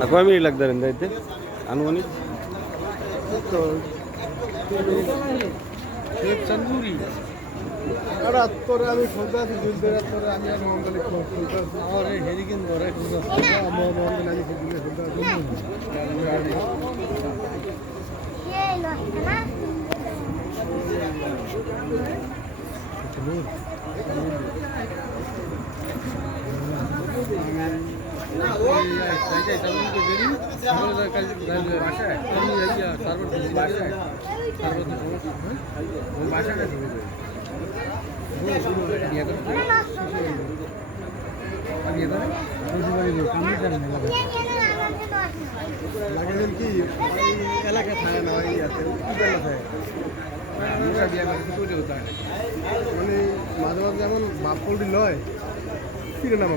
আর কয় মিনিট লাগতে পারেন যাইতে আনুমানিক রাত পরে কি এই এলাকা থাকে না ওই ইয়াতে উপজেলা থাকে মানে মাঝে মাঝে যেমন বাপ পোল্ট্রি লয়, ফিরে নামা